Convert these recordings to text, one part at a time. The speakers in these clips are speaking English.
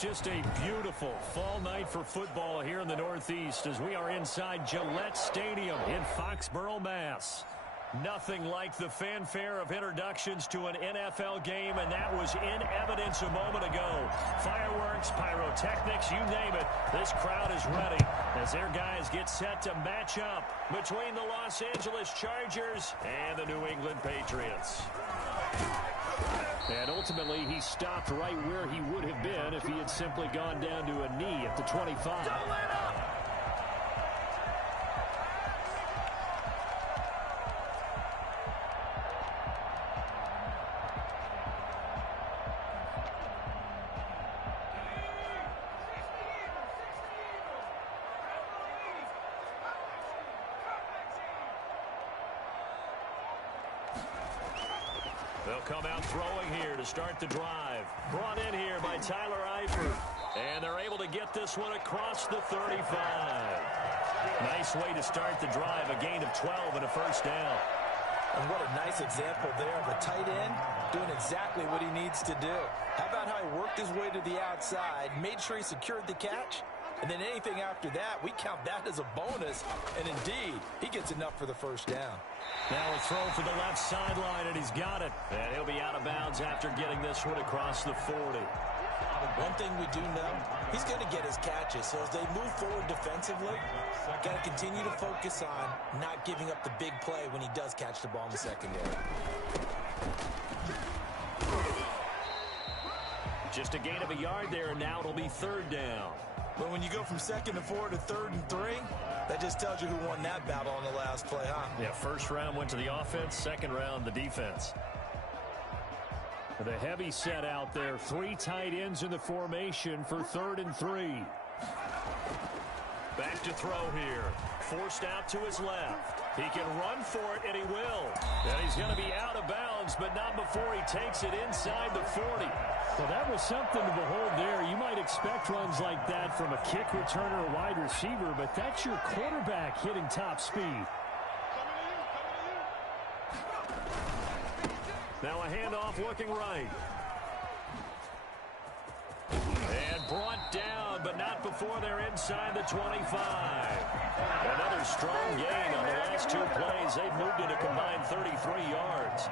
Just a beautiful fall night for football here in the Northeast as we are inside Gillette Stadium in Foxborough, Mass. Nothing like the fanfare of introductions to an NFL game, and that was in evidence a moment ago. Fireworks, pyrotechnics, you name it. This crowd is ready as their guys get set to match up between the Los Angeles Chargers and the New England Patriots. And ultimately, he stopped right where he would have been if he had simply gone down to a knee at the 25. They'll come out throwing here to start the drive. Brought in here by Tyler Eifert. And they're able to get this one across the 35. Nice way to start the drive. A gain of 12 and a first down. And what a nice example there of a tight end doing exactly what he needs to do. How about how he worked his way to the outside, made sure he secured the catch, and then anything after that, we count that as a bonus. And indeed, he gets enough for the first down. Now a throw for the left sideline, and he's got it. And he'll be out of bounds after getting this one across the 40. One thing we do know, he's going to get his catches. So as they move forward defensively, got to continue to focus on not giving up the big play when he does catch the ball in the secondary. Just a gain of a yard there, and now it'll be third down. But when you go from 2nd and 4 to 3rd and 3, that just tells you who won that battle on the last play, huh? Yeah, first round went to the offense, second round the defense. The heavy set out there, 3 tight ends in the formation for 3rd and 3. Back to throw here. Forced out to his left. He can run for it, and he will. And he's going to be out of bounds, but not before he takes it inside the 40. Well, that was something to behold there. You might expect runs like that from a kick returner or wide receiver, but that's your quarterback hitting top speed. Now a handoff looking right. And brought down, but not before they're inside the 25. Another strong gain on the last 2 plays. They've moved it a combined 33 yards.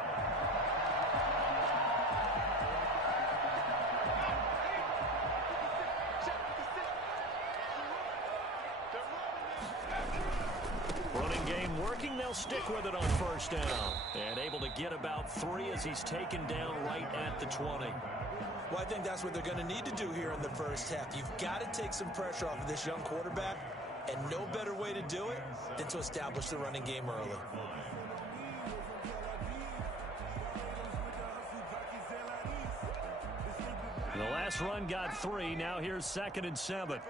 Running game working. They'll stick with it on first down. And able to get about 3 as he's taken down right at the 20. Well, I think that's what they're going to need to do here in the first half. You've got to take some pressure off of this young quarterback, and no better way to do it than to establish the running game early. The last run got 3. Now here's 2nd and 7.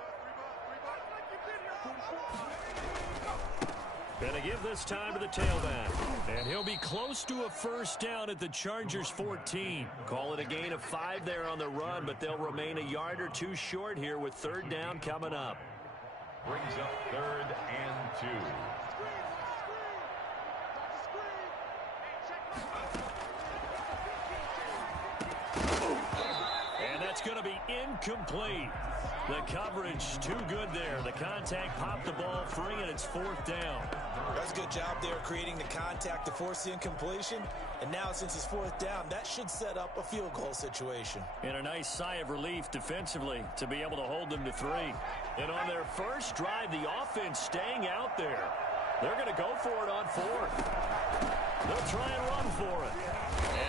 Gonna give this time to the tailback. And he'll be close to a first down at the Chargers 14. Call it a gain of 5 there on the run, but they'll remain a yard or 2 short here with 3rd down coming up. Brings up 3rd and 2. And that's going to be incomplete. The coverage too good there. The contact popped the ball free, and it's 4th down. That's a good job there creating the contact to force the incompletion. And now since it's 4th down, that should set up a field goal situation. And a nice sigh of relief defensively to be able to hold them to 3. And on their first drive, the offense staying out there. They're going to go for it on 4th. They'll try and run for it.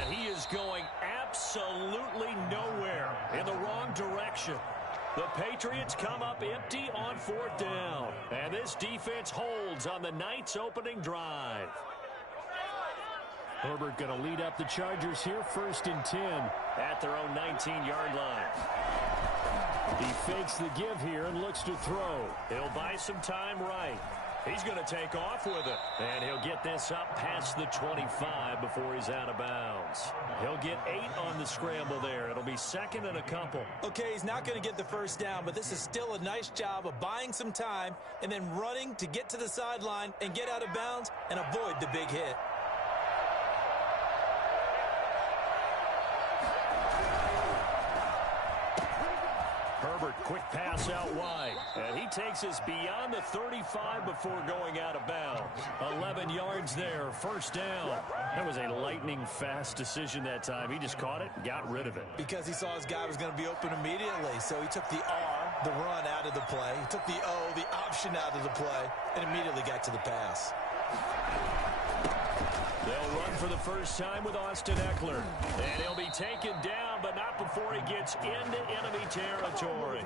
And he is going absolutely nowhere in the wrong direction. The Patriots come up empty on 4th down. And this defense holds on the night's opening drive. Herbert going to lead up the Chargers here, 1st and 10 at their own 19-yard line. He fakes the give here and looks to throw. He'll buy some time right. He's going to take off with it. And he'll get this up past the 25 before he's out of bounds. He'll get 8 on the scramble there. It'll be 2nd and a couple. Okay, he's not going to get the first down, but this is still a nice job of buying some time and then running to get to the sideline and get out of bounds and avoid the big hit. Herbert, quick pass out wide. And he takes us beyond the 35 before going out of bounds. 11 yards there, first down. That was a lightning-fast decision that time. He just caught it, got rid of it. Because he saw his guy was going to be open immediately. So he took the R, the run, out of the play. He took the O, the option, out of the play, and immediately got to the pass. They'll run for the first time with Austin Eckler. And he'll be taken down, but not before he gets into enemy territory.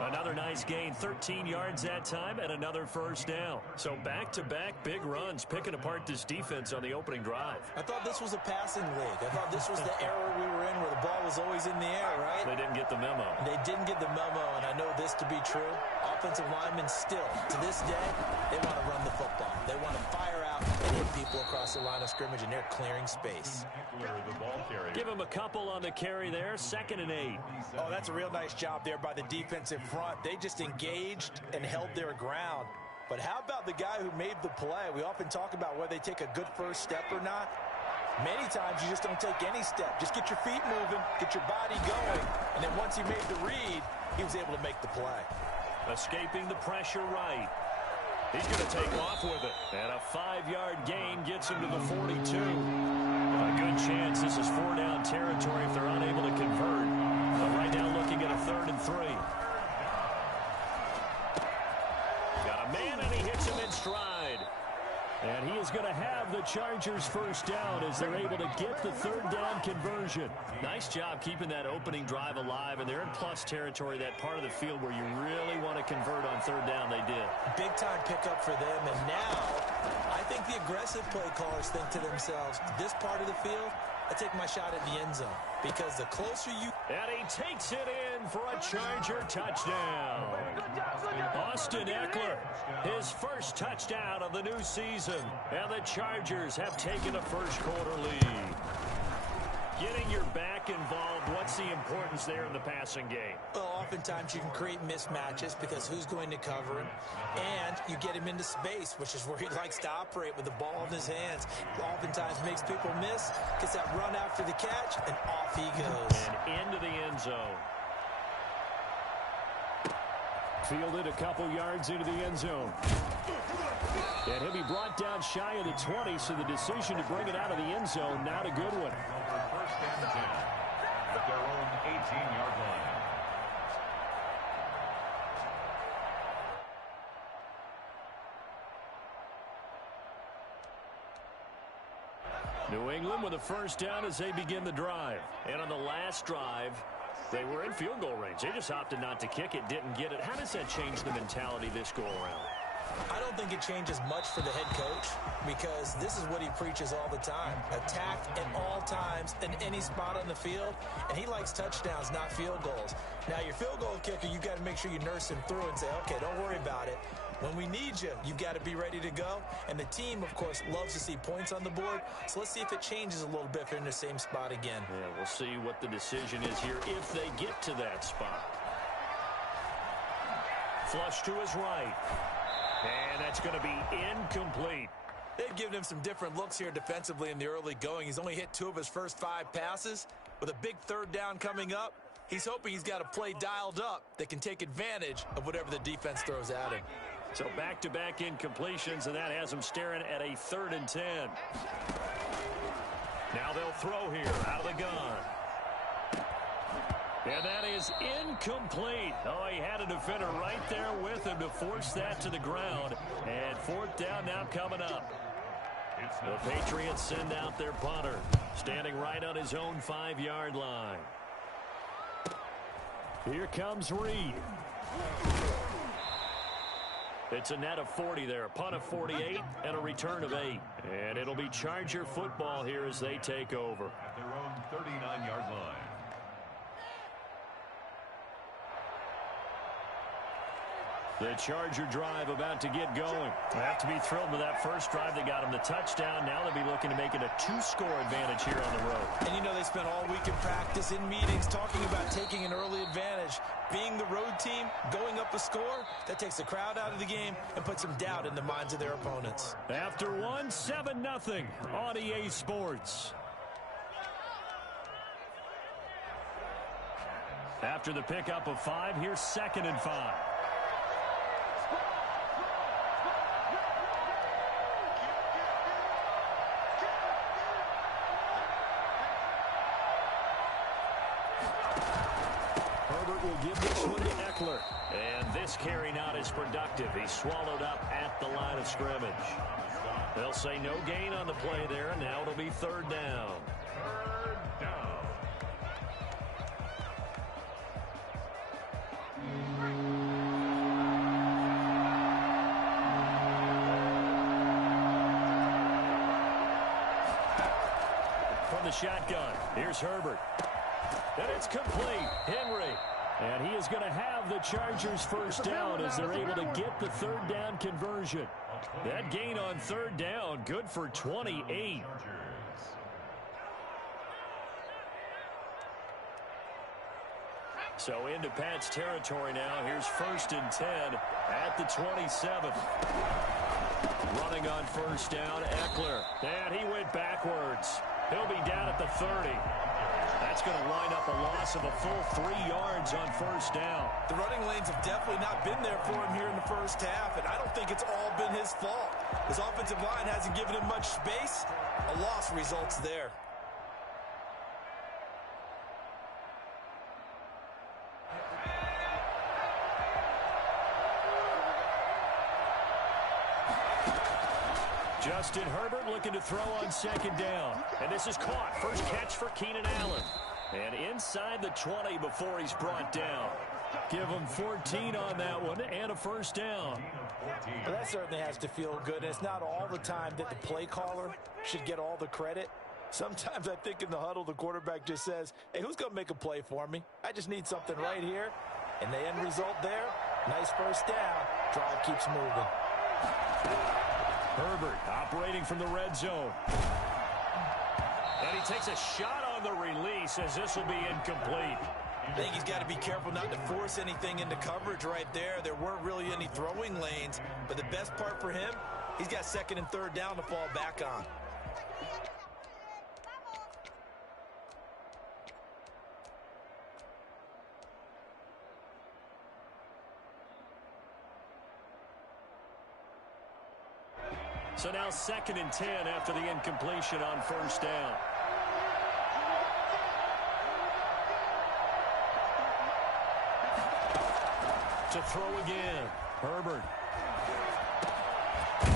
Another nice gain, 13 yards that time, and another first down. So back-to-back big runs, picking apart this defense on the opening drive. I thought this was a passing league. I thought this was the era we were in where the ball was always in the air, right? They didn't get the memo. They didn't get the memo, and I know this to be true. Offensive linemen still, to this day, they want to run the football. They want to fire out and hit people across the line of scrimmage, and they're clearing space. Give him a couple on the carry there, 2nd and 8. Oh, that's a real nice job there by the defensive front. They just engaged and held their ground. But how about the guy who made the play? We often talk about whether they take a good first step or not. Many times you just don't take any step. Just get your feet moving, get your body going, and then once he made the read, he was able to make the play. Escaping the pressure right. He's going to take off with it. And a 5-yard gain gets him to the 42. A good chance this is 4-down territory if they're unable to convert. But right now looking at a 3rd and 3. Got a man, and he hits him in stride. And he is going to have the Chargers first down as they're able to get the 3rd down conversion. Nice job keeping that opening drive alive, and they're in plus territory, that part of the field where you really want to convert on 3rd down. They did. Big time pickup for them, and now I think the aggressive play callers think to themselves, this part of the field, I take my shot at the end zone, because the closer you... And he takes it in for a Charger touchdown. Austin Eckler, his first touchdown of the new season. And the Chargers have taken a first-quarter lead. Getting your back involved, what's the importance there in the passing game? Well, oftentimes you can create mismatches because who's going to cover him? And you get him into space, which is where he likes to operate with the ball in his hands. Oftentimes makes people miss, gets that run after the catch, and off he goes. And into the end zone. Fielded a couple yards into the end zone. And he'll be brought down shy of the 20, so the decision to bring it out of the end zone, not a good one. First and 10 at their own 18-yard line. New England with a first down as they begin the drive. And on the last drive, they were in field goal range. They just opted not to kick it, didn't get it. How does that change the mentality this go-around? I don't think it changes much for the head coach, because this is what he preaches all the time. Attack at all times in any spot on the field, and he likes touchdowns, not field goals. Now, your field goal kicker, you've got to make sure you nurse him through and say, okay, don't worry about it. When we need you, you've got to be ready to go. And the team, of course, loves to see points on the board. So let's see if it changes a little bit if they're in the same spot again. Yeah, we'll see what the decision is here if they get to that spot. Flush to his right. And that's going to be incomplete. They've given him some different looks here defensively in the early going. He's only hit 2 of his first 5 passes. With a big 3rd down coming up, he's hoping he's got a play dialed up that can take advantage of whatever the defense throws at him. So back-to-back incompletions, and that has him staring at a 3rd and 10. Now they'll throw here out of the gun. And that is incomplete. Oh, he had a defender right there with him to force that to the ground. And 4th down now coming up. The Patriots send out their punter, standing right on his own 5-yard line. Here comes Reed. It's a net of 40 there, a punt of 48, and a return of 8. And it'll be Charger football here as they take over. At their own 39-yard line. The Charger drive about to get going. They have to be thrilled with that first drive. They got him the touchdown. Now they'll be looking to make it a 2-score advantage here on the road. And you know they spent all week in practice, in meetings, talking about taking an early advantage. Being the road team, going up a score, that takes the crowd out of the game and puts some doubt in the minds of their opponents. After one, 7-0 on EA Sports. After the pickup of 5, here's 2nd and 5. Herbert will give this one to Eckler. And this carry not as productive. He's swallowed up at the line of scrimmage. They'll say no gain on the play there. Now it'll be 3rd down. From the shotgun, here's Herbert. And it's complete. Henry. And he is going to have the Chargers first down as they're able to get the 3rd down conversion. That gain on 3rd down, good for 28. So into Pat's territory now. Here's 1st and 10 at the 27. Running on 1st down, Eckler. And he went backwards. He'll be down at the 30. That's going to line up a loss of a full 3 yards on 1st down. The running lanes have definitely not been there for him here in the first half, and I don't think it's all been his fault. His offensive line hasn't given him much space. A loss results there. Justin Herbert looking to throw on 2nd down. And this is caught. First catch for Keenan Allen. And inside the 20 before he's brought down. Give him 14 on that one and a 1st down. Well, that certainly has to feel good. And it's not all the time that the play caller should get all the credit. Sometimes I think in the huddle the quarterback just says, hey, who's going to make a play for me? I just need something right here. And the end result there, nice 1st down. Drive keeps moving. Herbert operating from the red zone. And he takes a shot on the release as this will be incomplete. I think he's got to be careful not to force anything into coverage right there. There weren't really any throwing lanes, but the best part for him, he's got 2nd and 3rd down to fall back on. So now 2nd and 10 after the incompletion on 1st down. To throw again. Herbert.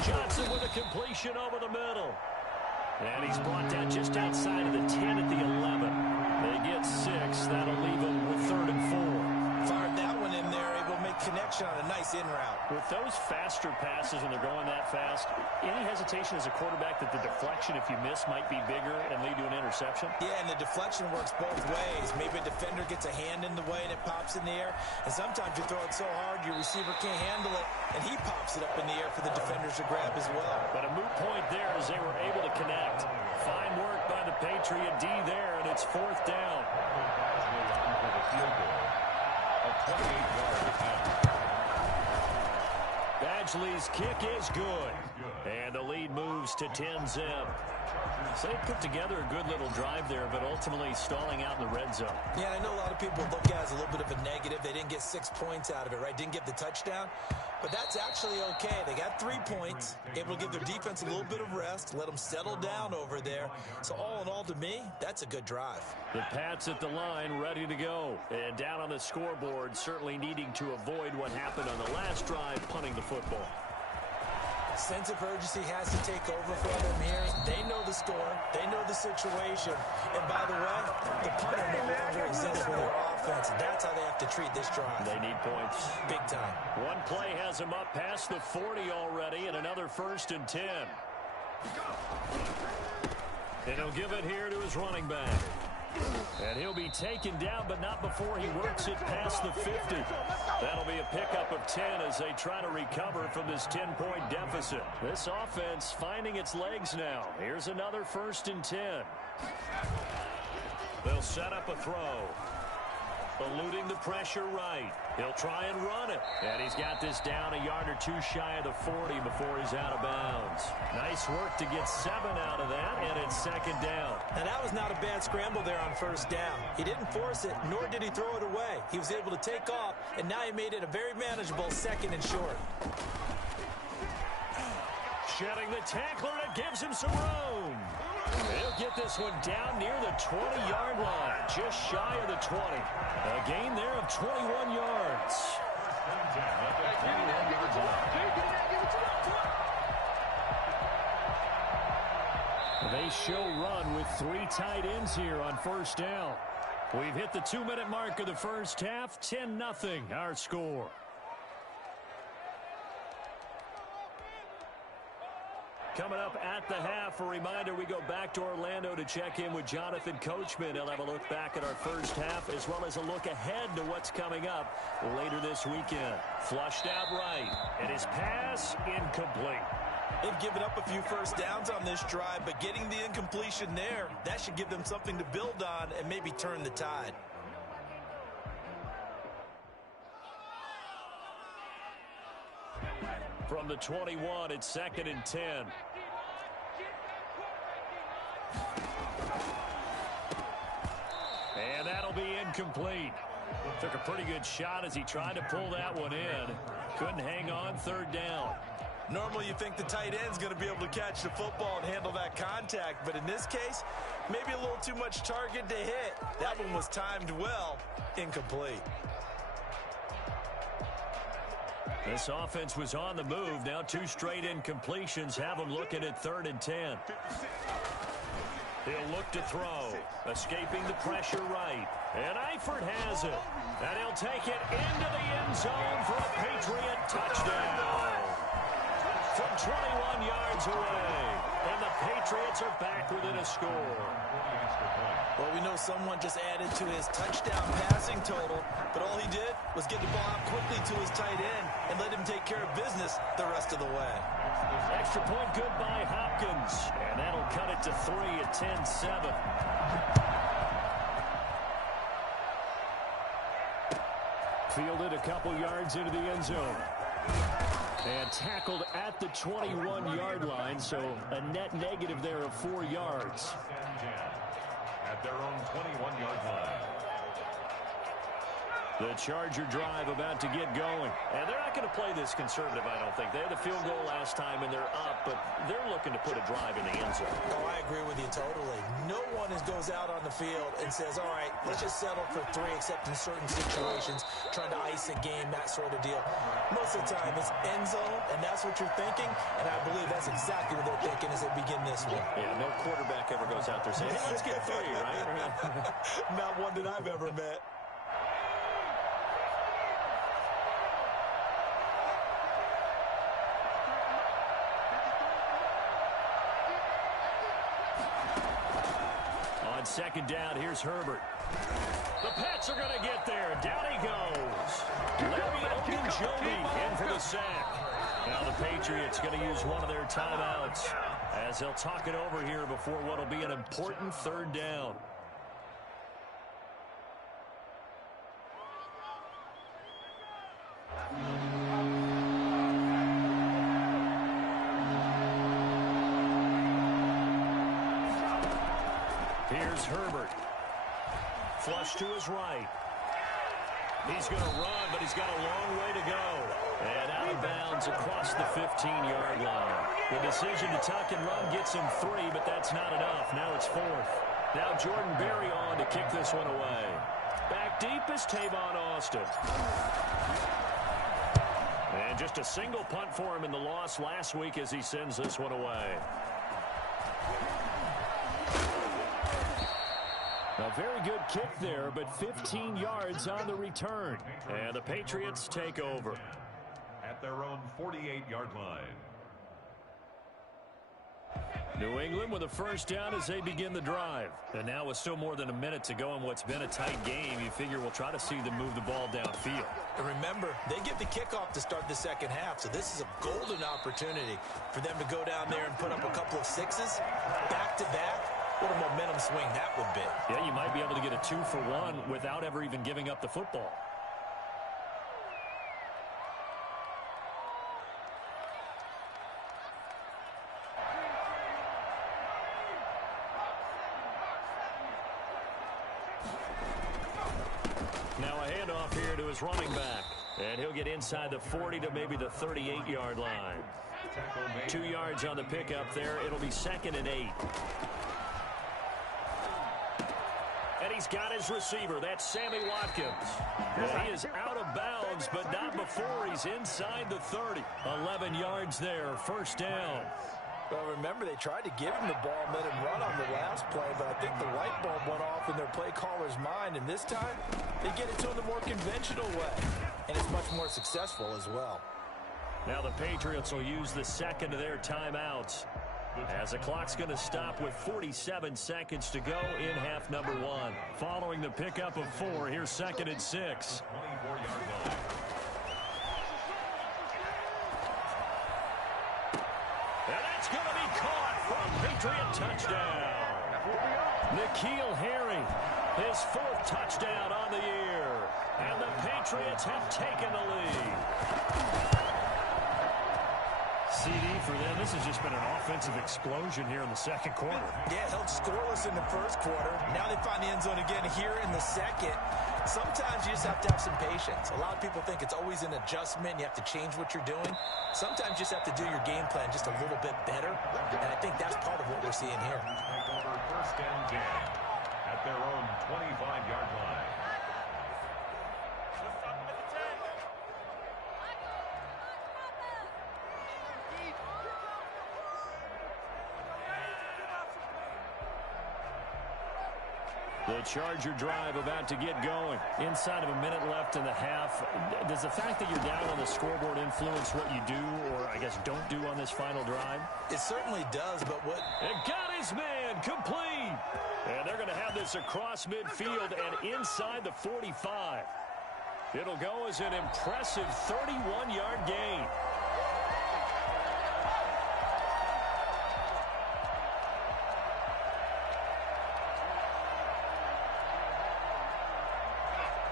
Johnson with a completion over the middle. And he's brought down just outside of the 10 at the 11. They get 6. That'll leave them with 3rd and 4. Fired that one in there, able to make connection on a nice in route. With those faster passes when they're going that fast, any hesitation as a quarterback that the deflection, if you miss, might be bigger and lead to an interception? Yeah, and the deflection works both ways. Maybe a defender gets a hand in the way and it pops in the air. And sometimes you throw it so hard your receiver can't handle it, and he pops it up in the air for the defenders to grab as well. But a moot point there as they were able to connect. Fine work by the Patriot D there, and it's 4th down. Badgley's kick is good. And the lead moves to 10-zip. So they put together a good little drive there, but ultimately stalling out in the red zone. Yeah, and I know a lot of people look at it as a little bit of a negative. They didn't get 6 points out of it, right? Didn't get the touchdown. But that's actually okay. They got 3 points, able to give their defense a little bit of rest, let them settle down over there. So all in all, to me, that's a good drive. The Pats at the line, ready to go. And down on the scoreboard, certainly needing to avoid what happened on the last drive, punting the football. Sense of urgency has to take over for them here. They know the score. They know the situation. And by the way, the punter no longer exists for their offense. And that's how they have to treat this drive. They need points. Big time. One play has him up past the 40 already, and another 1st and 10. And he'll give it here to his running back. And he'll be taken down, but not before he works it past the 50. That'll be a pickup of 10 as they try to recover from this 10-point deficit. This offense finding its legs now. Here's another 1st and 10. They'll set up a throw. Eluding the pressure right. He'll try and run it. And he's got this down a yard or two shy of the 40 before he's out of bounds. Nice work to get 7 out of that, and it's second down. Now, that was not a bad scramble there on first down. He didn't force it, nor did he throw it away. He was able to take off, and now he made it a very manageable second and short. Shedding the tackler, and it gives him some room. He'll get this one down near the 20-yard line, just shy of the 20. A gain there of 21 yards. They show run with 3 tight ends here on first down. We've hit the 2-minute mark of the first half, 10-0 our score. Coming up at the half, a reminder, we go back to Orlando to check in with Jonathan Coachman. He'll have a look back at our first half as well as a look ahead to what's coming up later this weekend. Flushed out right, and his pass incomplete. They've given up a few first downs on this drive, but getting the incompletion there, that should give them something to build on and maybe turn the tide. From the 21, it's second and 10. And that'll be incomplete. Took a pretty good shot as he tried to pull that one in. Couldn't hang on, third down. Normally you think the tight end's going to be able to catch the football and handle that contact, but in this case, maybe a little too much target to hit. That one was timed well, incomplete. This offense was on the move. Now 2 straight incompletions have them looking at third and 10. He'll look to throw. Escaping the pressure right. And Eifert has it. And he'll take it into the end zone for a Patriot touchdown. From 21 yards away. And the Patriots are back within a score. Well, we know someone just added to his touchdown passing total, but all he did was get the ball out quickly to his tight end and let him take care of business the rest of the way. Extra point good by Hopkins, and that'll cut it to 3 at 10-7. Fielded a couple yards into the end zone. And tackled at the 21-yard line, so a net negative there of 4 yards. At their own 21-yard line. The Charger drive about to get going. And they're not going to play this conservative, I don't think. They had the field goal last time, and they're up, but they're looking to put a drive in the end zone. Oh, I agree with you totally. No one goes out on the field and says, all right, let's just settle for 3, except in certain situations, trying to ice a game, that sort of deal. Most of the time, it's end zone, and that's what you're thinking, and I believe that's exactly what they're thinking as they begin this one. Yeah, no quarterback ever goes out there saying, hey, let's get 3, right? Not one that I've ever met. On second down, here's Herbert. The Pats are going to get there. Down he goes. Larry Ogunjobi in for the sack. Now the Patriots going to use one of their timeouts as they'll talk it over here before what will be an important third down. Here's Herbert. Flush to his right. He's going to run, but he's got a long way to go. And out of bounds across the 15-yard line. The decision to tuck and run gets him 3, but that's not enough. Now it's 4th. Now Jordan Berry on to kick this one away. Back deep is Tavon Austin. And just a single punt for him in the loss last week as he sends this one away. A very good kick there, but 15 yards on the return. And the Patriots take over. At their own 48-yard line. New England with a first down as they begin the drive. And now with still more than a minute to go in what's been a tight game, you figure we'll try to see them move the ball downfield. And remember, they get the kickoff to start the second half, so this is a golden opportunity for them to go down there and put up a couple of 6s back-to-back What a momentum swing that would be. Yeah, you might be able to get a 2-for-1 without ever even giving up the football. Now a handoff here to his running back. And he'll get inside the 40 to maybe the 38-yard line. 2 yards on the pickup there. It'll be 2nd and 8. And he's got his receiver. That's Sammy Watkins. Well, he is out of bounds, but not before he's inside the 30. 11 yards there, first down. Well, remember, they tried to give him the ball and let him run on the last play, but I think the light bulb went off in their play caller's mind, and this time they get it to him the more conventional way, and it's much more successful as well. Now the Patriots will use the second of their timeouts, as the clock's going to stop with 47 seconds to go in half number 1. Following the pickup of 4, here's 2nd and 6. 24-yard line. And that's going to be caught for a Patriot touchdown. N'Keal Harry, his 4th touchdown on the year. And the Patriots have taken the lead. CD for them. This has just been an offensive explosion here in the second quarter. Yeah, held scoreless in the first quarter. Now they find the end zone again here in the second. Sometimes you just have to have some patience. A lot of people think it's always an adjustment. You have to change what you're doing. Sometimes you just have to do your game plan just a little bit better. And I think that's part of what we're seeing here. Over 1st and 10 at their own 25-yard line. The Charger drive about to get going. Inside of a minute left in the half. Does the fact that you're down on the scoreboard influence what you do or, I guess, don't do on this final drive? It certainly does, but what... It got his man complete. And they're going to have this across midfield and inside the 45. It'll go as an impressive 31-yard gain.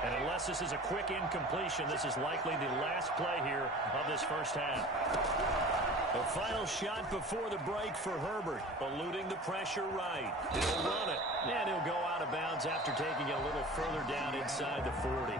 And unless this is a quick incompletion, this is likely the last play here of this first half. The final shot before the break for Herbert, eluding the pressure right. He'll run it, and he'll go out of bounds after taking it a little further down inside the 40.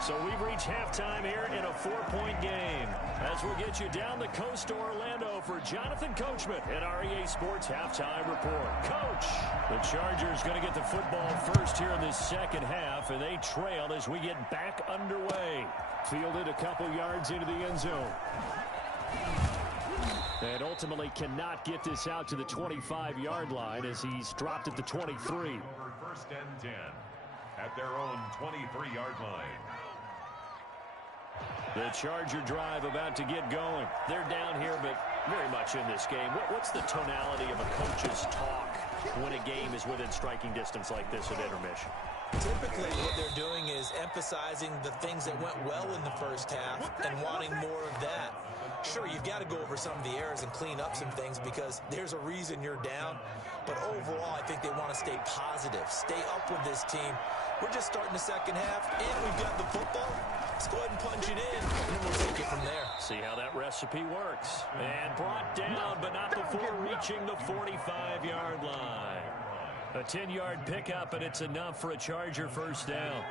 So we've reached halftime here in a 4-point game. As we'll get you down the coast to Orlando for Jonathan Coachman at our EA Sports Halftime Report. Coach, the Chargers going to get the football first here in this second half, and they trail as we get back underway. Fielded a couple yards into the end zone. And ultimately cannot get this out to the 25-yard line as he's dropped at the 23. Over 1st and 10 at their own 23-yard line. The Charger drive about to get going. They're down here, but very much in this game. What's the tonality of a coach's talk when a game is within striking distance like this at intermission? Typically, what they're doing is emphasizing the things that went well in the first half and wanting more of that. Sure, you've got to go over some of the errors and clean up some things because there's a reason you're down. But overall, I think they want to stay positive, stay up with this team. We're just starting the second half, and we've got the football. Let's go ahead and punch it in, and then we'll take it from there. See how that recipe works. And brought down, but not before reaching the 45-yard line. A 10-yard pickup, and it's enough for a Charger first down.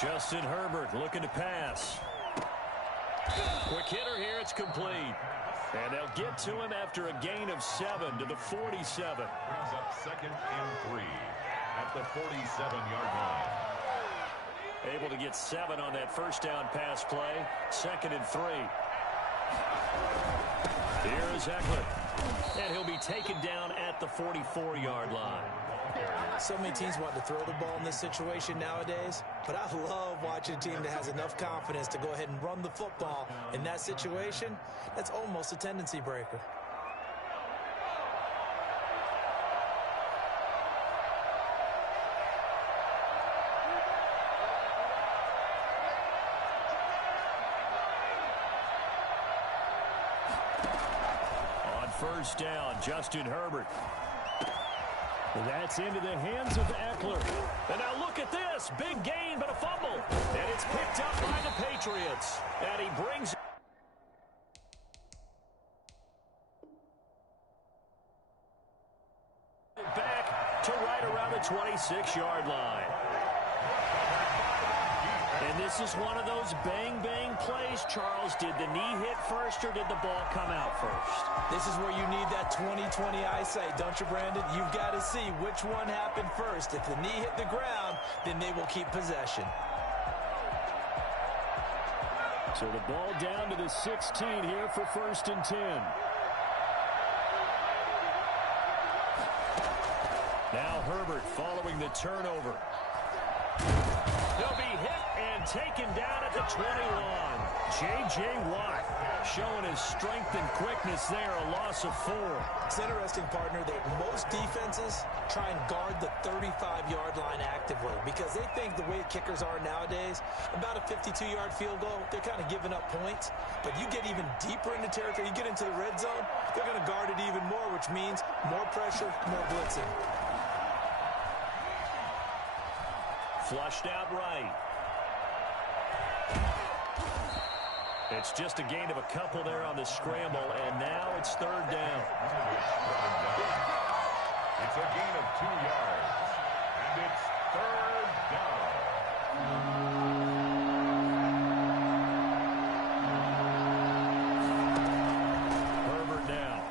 Justin Herbert looking to pass. Quick hitter here, it's complete. And they'll get to him after a gain of 7 to the 47. Brings up 2nd and 3 at the 47-yard line. Able to get 7 on that first down pass play. 2nd and 3. Here is Eckler. And he'll be taken down at the 44-yard line. So many teams want to throw the ball in this situation nowadays, but I love watching a team that has enough confidence to go ahead and run the football. In that situation, that's almost a tendency breaker. first down. Justin Herbert. And that's into the hands of Eckler. And now look at this. Big gain, but a fumble. And it's picked up by the Patriots. And he brings it back to right around the 26-yard line. And this is one of those bang-bang plays, Charles. Did the knee hit first or did the ball come out first? This is where you need that 20/20 eyesight, don't you, Brandon? You've got to see which one happened first. If the knee hit the ground, then they will keep possession. So the ball down to the 16 here for 1st and 10. Now Herbert following the turnover. He'll be hit and taken down at the 21. J.J. Watt showing his strength and quickness there, a loss of 4. It's interesting, partner, that most defenses try and guard the 35-yard line actively because they think the way kickers are nowadays, about a 52-yard field goal, they're kind of giving up points. But you get even deeper into territory, you get into the red zone, they're going to guard it even more, which means more pressure, more blitzing. Flushed out right. It's just a gain of a couple there on the scramble, and now it's 3rd down. It's a gain of 2 yards, and it's 3rd down. Herbert now.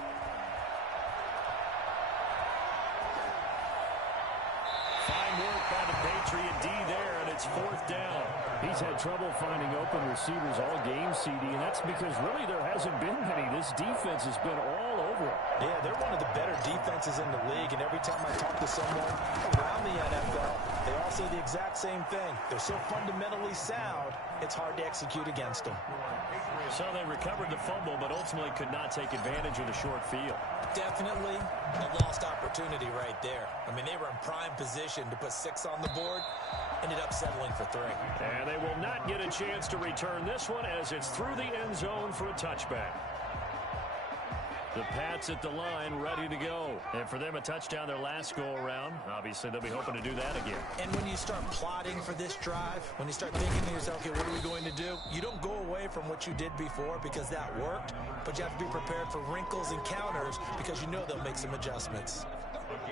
Fine work by the Patriot D there, and it's 4th down. He's had trouble finding open receivers all game, CD, and that's because really there hasn't been many. This defense has been all over it. Yeah, they're one of the better defenses in the league, and every time I talk to someone around the NFL, they all say the exact same thing. They're so fundamentally sound, it's hard to execute against them. So they recovered the fumble, but ultimately could not take advantage of the short field. Definitely a lost opportunity right there. I mean, they were in prime position to put 6 on the board, ended up settling for 3. And they will not get a chance to return this one as it's through the end zone for a touchback. The Pats at the line ready to go. And for them, a touchdown their last go-around. Obviously, they'll be hoping to do that again. And when you start plotting for this drive, when you start thinking to yourself, okay, what are we going to do? You don't go away from what you did before because that worked, but you have to be prepared for wrinkles and counters because you know they'll make some adjustments.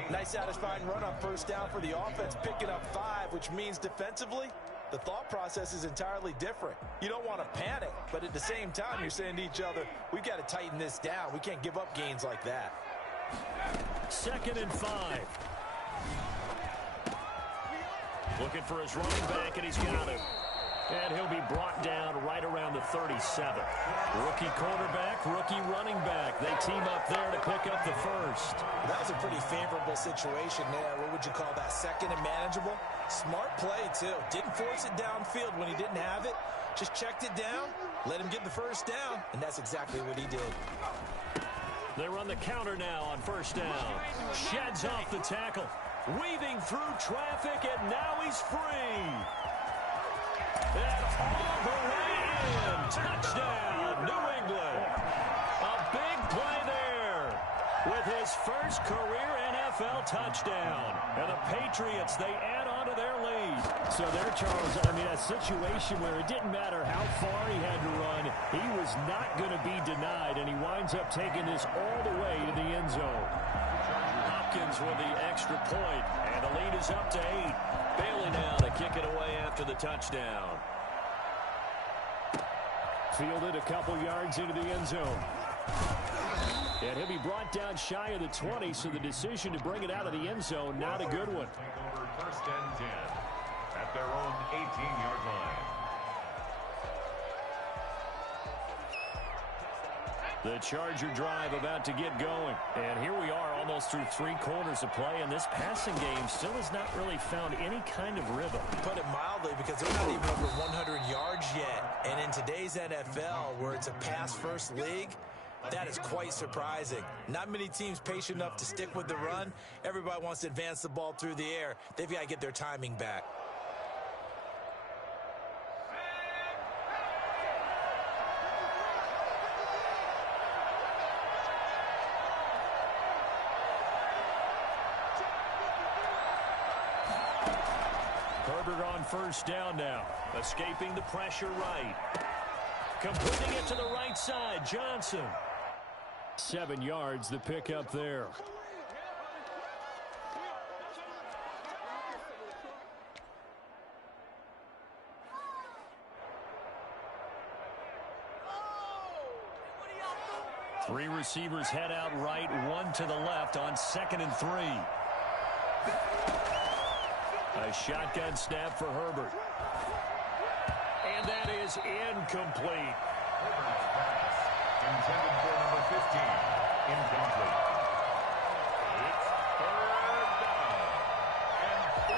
Nice satisfying run on 1st down for the offense, picking up 5, which means defensively, the thought process is entirely different. You don't want to panic, but at the same time, you're saying to each other, we've got to tighten this down. We can't give up gains like that. 2nd and 5. Looking for his running back, and he's got it. And he'll be brought down right around the 37. Rookie quarterback, rookie running back. They team up there to pick up the 1st. That was a pretty favorable situation there. What would you call that? 2nd and manageable? Smart play, too. Didn't force it downfield when he didn't have it. Just checked it down, let him get the 1st down, and that's exactly what he did. They run the counter now on 1st down. Sheds off the tackle. Weaving through traffic, and now he's free. And all the way in. Touchdown, New England. A big play there with his first career NFL touchdown. And the Patriots, they add on to their lead. So there, Charles, I mean, a situation where it didn't matter how far he had to run, he was not going to be denied, and he winds up taking this all the way to the end zone. Hopkins with the extra point, and the lead is up to 8. Bailey now to kick it away after the touchdown. Fielded a couple yards into the end zone. And he'll be brought down shy of the 20, so the decision to bring it out of the end zone, not a good one. Over 1st and 10 at their own 18-yard line. The Charger drive about to get going. And here we are almost through 3 quarters of play, and this passing game still has not really found any kind of rhythm. Put it mildly, because they're not even over 100 yards yet. And in today's NFL, where it's a pass-first league, that is quite surprising. Not many teams patient enough to stick with the run. Everybody wants to advance the ball through the air. They've got to get their timing back. Herbert on first down now. Escaping the pressure right. Completing it to the right side. Johnson. 7 yards, the pickup there. Three receivers head out right, one to the left on 2nd and 3. A shotgun snap for Herbert. And that is incomplete. Herbert's pass intended for number 15. Incomplete. It's 3rd down and 3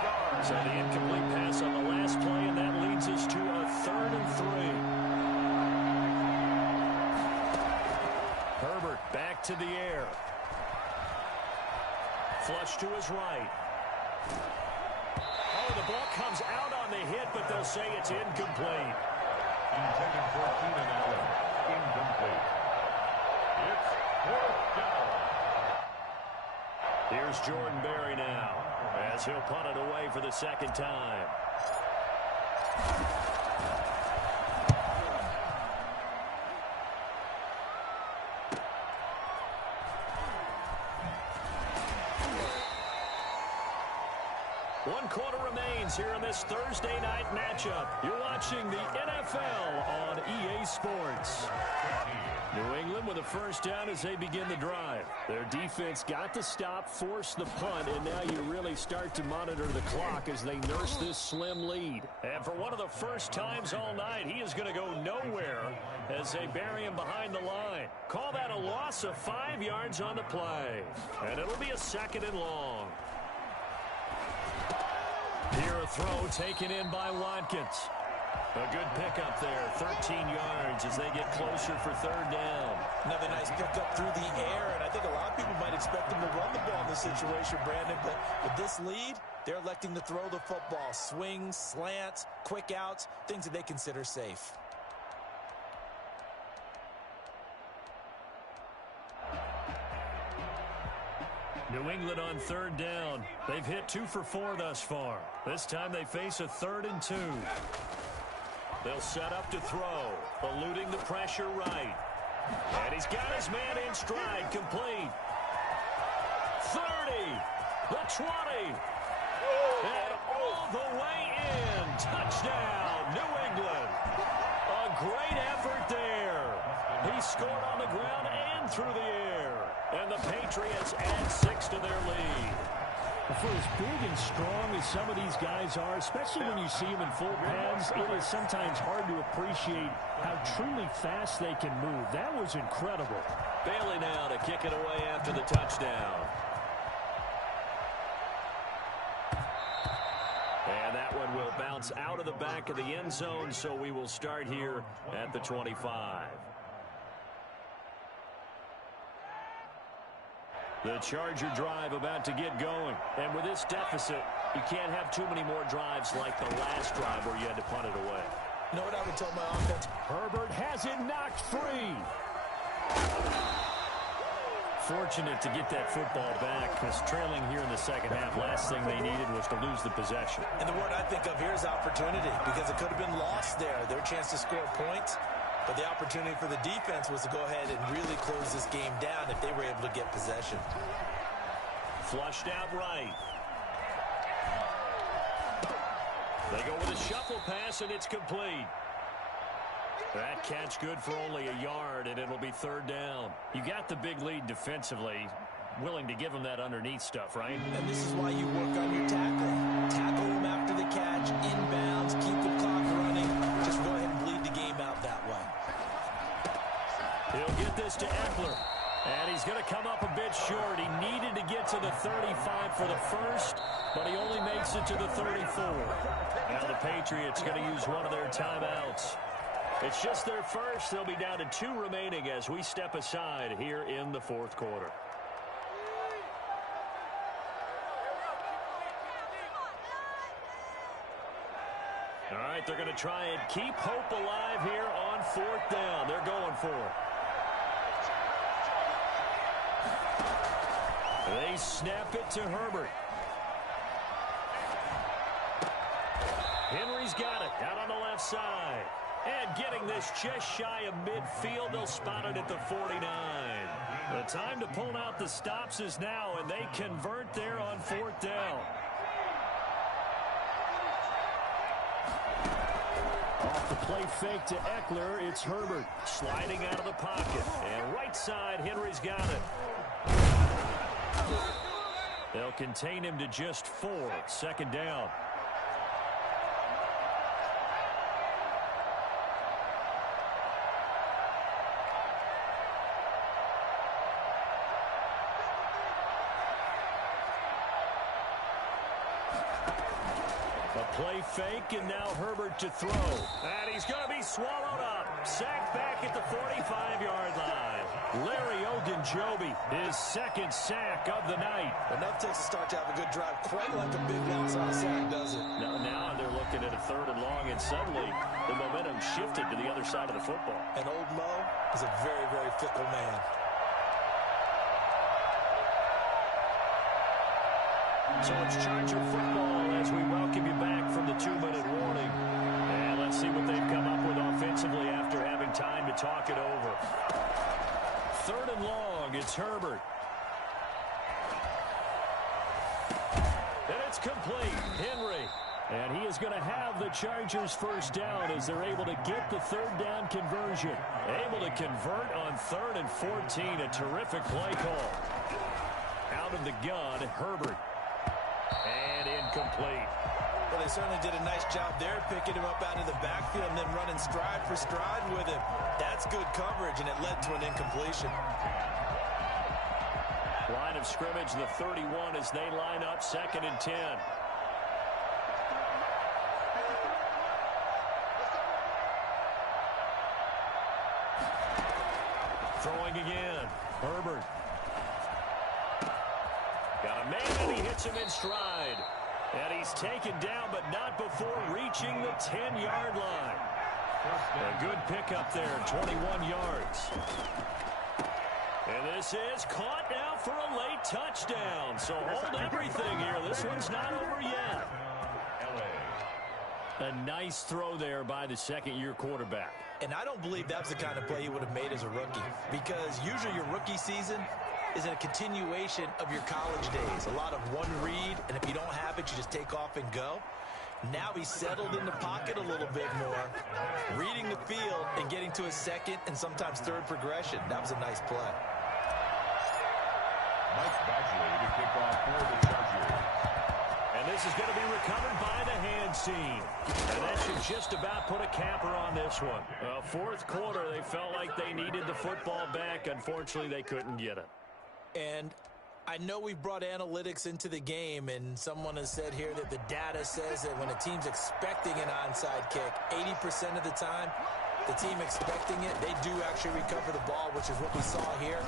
yards. So the incomplete pass on the last play, and that leads us to a 3rd and 3. Herbert back to the air. Flush to his right. Oh, the ball comes out on the hit, but they'll say it's incomplete. Intended for Keenan Allen. Incomplete. It's 4th down. Here's Jordan Berry now, as he'll punt it away for the 2nd time. One quarter remains here in this Thursday night matchup. You're watching the NFL on EA Sports. New England with a first down as they begin the drive. Their defense got the stop, forced the punt, and now you really start to monitor the clock as they nurse this slim lead. And for one of the first times all night, he is going to go nowhere as they bury him behind the line. Call that a loss of 5 yards on the play. And it'll be a 2nd and long. Here a throw taken in by Watkins. A good pickup there, 13 yards as they get closer for 3rd down. Another nice pickup through the air, and I think a lot of people might expect them to run the ball in this situation, Brandon, but with this lead, they're electing to throw the football. Swings, slants, quick outs, things that they consider safe. New England on 3rd down. They've hit 2 for 4 thus far. This time they face a 3rd and 2. They'll set up to throw, eluding the pressure right. And he's got his man in stride, complete. 30, the 20, and all the way in. Touchdown, New England. A great effort there. He scored on the ground and through the air. And the Patriots add 6 to their lead. For as big and strong as some of these guys are, especially when you see them in full pads, it is sometimes hard to appreciate how truly fast they can move. That was incredible. Bailey now to kick it away after the touchdown. And that one will bounce out of the back of the end zone, so we will start here at the 25. The Charger drive about to get going. And with this deficit, you can't have too many more drives like the last drive where you had to punt it away. You know what I would tell my offense? Herbert has it knocked free. Fortunate to get that football back, because trailing here in the 2nd half, last thing they needed was to lose the possession. And the word I think of here is opportunity, because it could have been lost there. Their chance to score points. But the opportunity for the defense was to go ahead and really close this game down if they were able to get possession. Flushed out right. They go with a shuffle pass, and it's complete. That catch good for only a yard, and it'll be 3rd down. You got the big lead defensively. Willing to give them that underneath stuff, right? And this is why you work on your tackling. Tackle them after the catch, inbounds, keep the clock running. Just go ahead and bleed the game out that way. He'll get this to Eckler. And he's going to come up a bit short. He needed to get to the 35 for the first, but he only makes it to the 34. Now the Patriots going to use one of their timeouts. It's just their first. They'll be down to 2 remaining as we step aside here in the 4th quarter. All right, they're going to try and keep hope alive here on 4th down. They're going for it. They snap it to Herbert. Henry's got it out on the left side. And getting this just shy of midfield, they'll spot it at the 49. The time to pull out the stops is now, and they convert there on 4th down. Off the play fake to Eckler, it's Herbert. Sliding out of the pocket. And right side, Henry's got it. They'll contain him to just 4. 2nd down. Play fake, and now Herbert to throw. And he's going to be swallowed up. Sacked back at the 45-yard line. Larry Ogunjobi, his 2nd sack of the night. Enough takes to start to have a good drive. Quite like a big loss on a sack, does it? Now they're looking at a 3rd and long, and suddenly the momentum shifted to the other side of the football. And old Mo is a very, very fickle man. So it's Charger football as we welcome you back from the 2-minute warning. And let's see what they've come up with offensively after having time to talk it over. 3rd and long, it's Herbert. And it's complete. Henry. And he is going to have the Chargers 1st down as they're able to get the 3rd down conversion. Able to convert on 3rd and 14. A terrific play call. Out of the gun, Herbert. And incomplete. Well, they certainly did a nice job there, picking him up out of the backfield and then running stride for stride with him. That's good coverage, and it led to an incompletion. Line of scrimmage, the 31 as they line up 2nd and 10. Throwing again. Herbert. Got a man, and he hits him in stride. And he's taken down, but not before reaching the 10-yard line. A good pickup there, 21 yards. And this is caught now for a late touchdown. So hold everything here. This one's not over yet. A nice throw there by the 2nd-year quarterback. And I don't believe that was the kind of play he would have made as a rookie, because usually your rookie season is a continuation of your college days. A lot of one read, and if you don't have it, you just take off and go. Now he's settled in the pocket a little bit more, reading the field and getting to his 2nd and sometimes 3rd progression. That was a nice play. Mike Badgley to kick off for the Chargers. And this is going to be recovered by the hands team. And that should just about put a capper on this one. 4th quarter, they felt like they needed the football back. Unfortunately, they couldn't get it. And I know we've brought analytics into the game, and someone has said here that the data says that when a team's expecting an onside kick, 80% of the time, the team expecting it, they do actually recover the ball, which is what we saw here.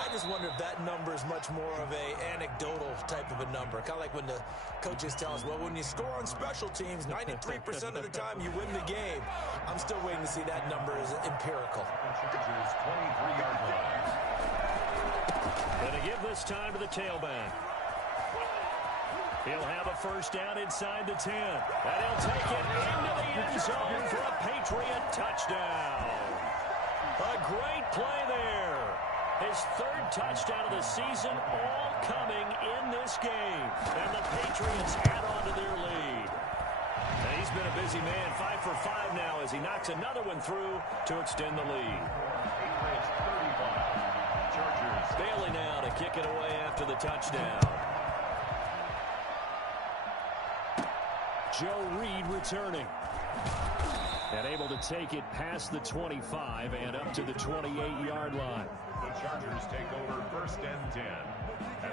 I just wonder if that number is much more of a anecdotal type of a number. Kind of like when the coaches tell us, well, when you score on special teams, 93% of the time you win the game. I'm still waiting to see that number is empirical. Chargers 23-yard line. Going to give this time to the tailback. He'll have a 1st down inside the 10. And he'll take it into the end zone for a Patriot touchdown. A great play there. His 3rd touchdown of the season, all coming in this game. And the Patriots add on to their lead. And he's been a busy man, 5 for 5 now as he knocks another one through to extend the lead. Patriots 35. Chargers. Bailey now to kick it away after the touchdown. Joe Reed returning. And able to take it past the 25 and up to the 28-yard line. The Chargers take over 1st and 10.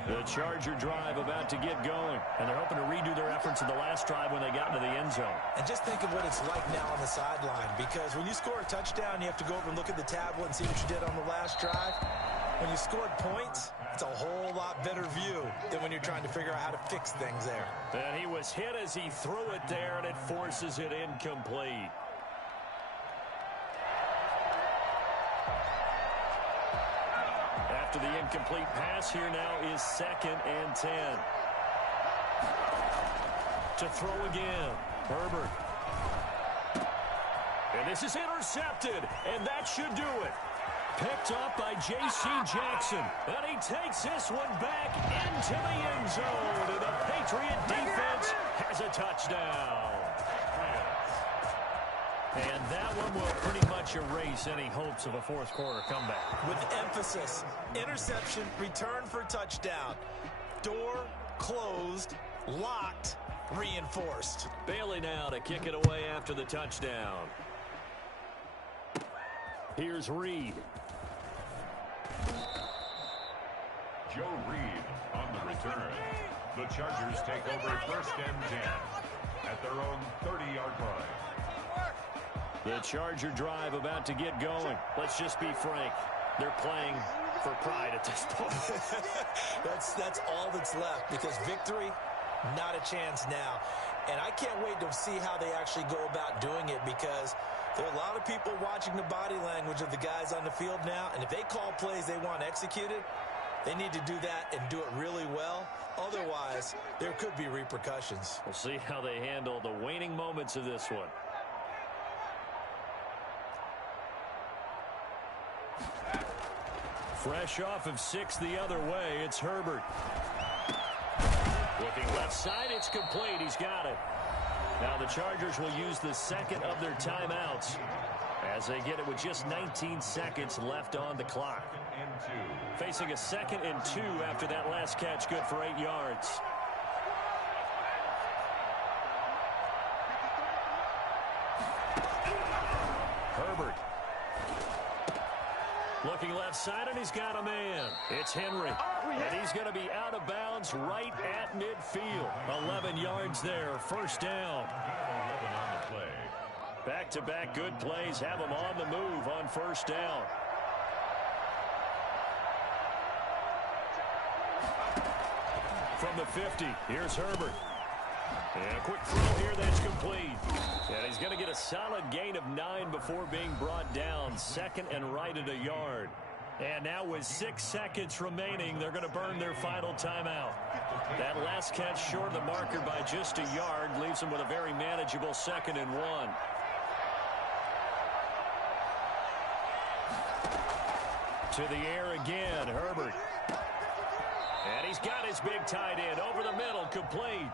The Charger drive about to get going. And they're hoping to redo their efforts in the last drive when they got into the end zone. And just think of what it's like now on the sideline, because when you score a touchdown, you have to go over and look at the tablet and see what you did on the last drive. When you scored points, it's a whole lot better view than when you're trying to figure out how to fix things there. And he was hit as he threw it there, and it forces it incomplete. After the incomplete pass, here now is 2nd and 10. To throw again. Herbert. And this is intercepted, and that should do it. Picked up by J.C. Jackson, and he takes this one back into the end zone, and the Patriot defense has a touchdown. And that one will pretty much erase any hopes of a fourth quarter comeback. With emphasis, interception, return for touchdown. Door closed, locked, reinforced. Bailey now to kick it away after the touchdown. Here's Reed. Joe Reed on the return. The Chargers take over 1st and 10 at their own 30-yard line. The Charger drive about to get going. Let's just be frank. They're playing for pride at this point. That's all that's left, because victory, not a chance now. And I can't wait to see how they actually go about doing it, because there are a lot of people watching the body language of the guys on the field now, and if they call plays they want executed, they need to do that and do it really well. Otherwise, there could be repercussions. We'll see how they handle the waning moments of this one. Fresh off of 6 the other way, it's Herbert. Looking left side, it's complete. He's got it. Now the Chargers will use the second of their timeouts as they get it with just 19 seconds left on the clock. Facing a 2nd and 2 after that last catch, good for 8 yards. Herbert. Looking left side, and he's got a man. It's Henry. And he's going to be out of bounds right at midfield. 11 yards there, 1st down. Back-to-back good plays have him on the move on 1st down. From the 50, here's Herbert. And a quick throw here that's complete. And he's going to get a solid gain of 9 before being brought down. 2nd and right at a yard. And now with 6 seconds remaining, they're going to burn their final timeout. That last catch short of the marker by just a yard leaves them with a very manageable 2nd and 1. To the air again, Herbert. And he's got his big tight end over the middle, complete.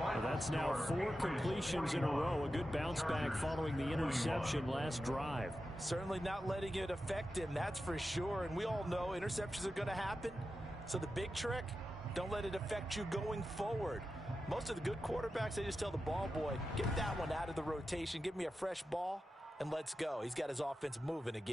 Well, that's now 4 completions in a row. A good bounce back following the interception last drive. Certainly not letting it affect him, that's for sure. And we all know interceptions are going to happen. So the big trick, don't let it affect you going forward. Most of the good quarterbacks, they just tell the ball boy, get that one out of the rotation, give me a fresh ball, and let's go. He's got his offense moving again.